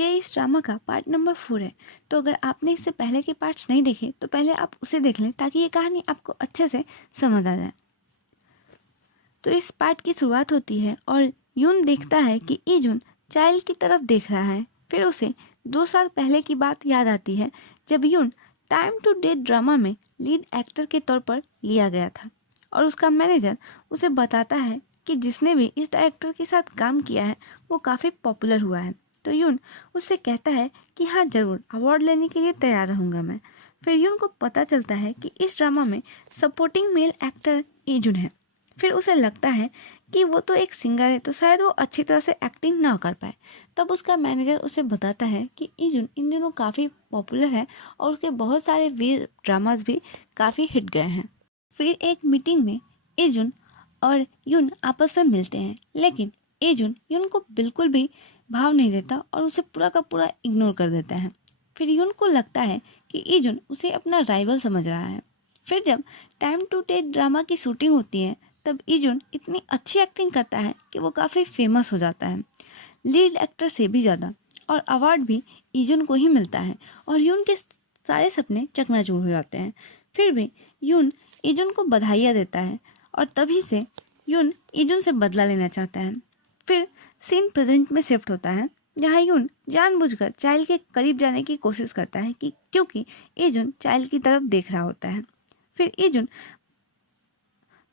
ये इस ड्रामा का पार्ट नंबर 4 है। तो अगर आपने इससे पहले के पार्ट्स नहीं देखे तो पहले आप उसे देख लें ताकि ये कहानी आपको अच्छे से समझ आ जाए। तो इस पार्ट की शुरुआत होती है और यून देखता है कि इजुन चाइल्ड की तरफ देख रहा है। फिर उसे 2 साल पहले की बात याद आती है जब यून टाइम टू डेट ड्रामा में लीड एक्टर के तौर पर लिया गया था और उसका मैनेजर उसे बताता है कि जिसने भी इस डायरेक्टर के साथ काम किया है वो काफ़ी पॉपुलर हुआ है। तो यून उससे कहता है कि हाँ ज़रूर, अवार्ड लेने के लिए तैयार रहूँगा मैं। फिर यून को पता चलता है कि इस ड्रामा में सपोर्टिंग मेल एक्टर इजुन है। फिर उसे लगता है कि वो तो एक सिंगर है तो शायद वो अच्छी तरह से एक्टिंग ना कर पाए। तब उसका मैनेजर उसे बताता है कि इजुन इन दिनों काफ़ी पॉपुलर है और उसके बहुत सारे वीर ड्रामाज भी काफ़ी हिट गए हैं। फिर एक मीटिंग में इजुन और यून आपस में मिलते हैं, लेकिन इजुन यून को बिल्कुल भी भाव नहीं देता और उसे पूरा का पूरा इग्नोर कर देता है। फिर यून को लगता है कि इजुन उसे अपना राइवल समझ रहा है। फिर जब टाइम टू डेट ड्रामा की शूटिंग होती है तब इजुन इतनी अच्छी एक्टिंग करता है कि वो काफ़ी फेमस हो जाता है, लीड एक्टर से भी ज़्यादा, और अवार्ड भी इजुन को ही मिलता है और यून के सारे सपने चकनाचूर हो जाते हैं। फिर भी यून इजुन को बधाइयाँ देता है और तभी से यून इजुन से बदला लेना चाहता है। फिर सीन प्रेजेंट में शिफ्ट होता है जहाँ यून जानबूझकर चाइल्ड के करीब जाने की कोशिश करता है कि क्योंकि इजुन चाइल्ड की तरफ देख रहा होता है। फिर इजुन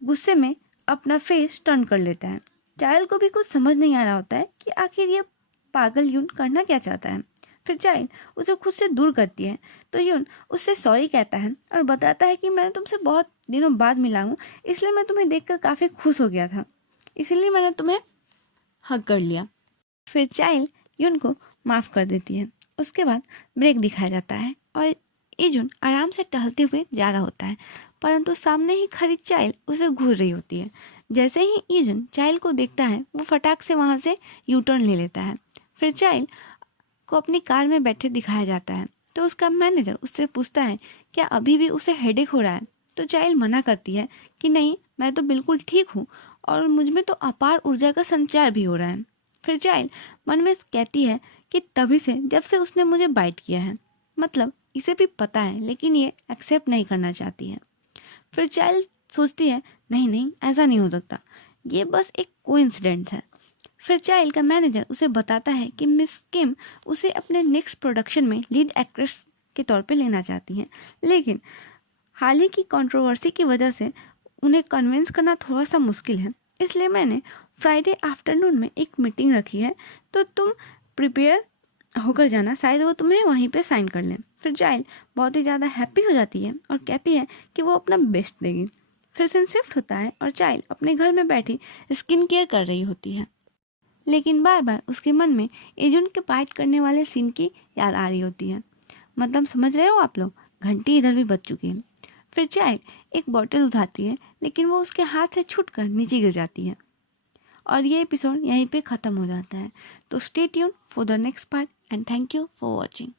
गुस्से में अपना फेस टर्न कर लेता है। चाइल्ड को भी कुछ समझ नहीं आ रहा होता है कि आखिर ये पागल यून करना क्या चाहता है। फिर चाइल्ड उसे खुद से दूर करती है तो यून उससे सॉरी कहता है और बताता है कि मैं तुमसे बहुत दिनों बाद मिला हूँ, इसलिए मैं तुम्हें देखकर काफ़ी खुश हो गया था, इसलिए मैंने तुम्हें हक कर लिया। फिर चाइल्ड यून को माफ़ कर देती है। उसके बाद ब्रेक दिखाया जाता है और इजुन आराम से टहलते हुए जा रहा होता है, परंतु सामने ही खड़ी चाइल्ड उसे घूर रही होती है। जैसे ही इजुन चाइल्ड को देखता है वो फटाक से वहाँ से यू टर्न ले लेता है। फिर चाइल्ड को अपनी कार में बैठे दिखाया जाता है तो उसका मैनेजर उससे पूछता है क्या अभी भी उसे हेडेक हो रहा है। तो चाइल्ड मना करती है कि नहीं, मैं तो बिल्कुल ठीक हूँ और मुझ में तो अपार ऊर्जा का संचार भी हो रहा है। फिर चाइल्ड मन में कहती है कि तभी से जब से उसने मुझे बाइट किया है, मतलब इसे भी पता है लेकिन ये एक्सेप्ट नहीं करना चाहती है। फिर चाइल्ड सोचती है नहीं नहीं, ऐसा नहीं हो सकता, ये बस एक कोइंसिडेंस है। फिर चाइल्ड का मैनेजर उसे बताता है कि मिस किम उसे अपने नेक्स्ट प्रोडक्शन में लीड एक्ट्रेस के तौर पे लेना चाहती हैं, लेकिन हाल ही की कंट्रोवर्सी की वजह से उन्हें कन्विंस करना थोड़ा सा मुश्किल है, इसलिए मैंने फ्राइडे आफ्टरनून में एक मीटिंग रखी है, तो तुम प्रिपेयर होकर जाना, शायद वो तुम्हें वहीं पे साइन कर लें। फिर चाइल्ड बहुत ही ज़्यादा हैप्पी हो जाती है और कहती है कि वो अपना बेस्ट देगी। फिर सीन शिफ्ट होता है और चाइल्ड अपने घर में बैठी स्किन केयर कर रही होती है, लेकिन बार बार उसके मन में एजुन के बाइट करने वाले सीन की याद आ रही होती है। मतलब समझ रहे हो आप लोग, घंटी इधर भी बज चुकी है। फिर चाइल्ड एक बॉटल उठाती है लेकिन वो उसके हाथ से छूटकर नीचे गिर जाती है और ये एपिसोड यहीं पे ख़त्म हो जाता है। तो stay tune for the next part and thank you for watching.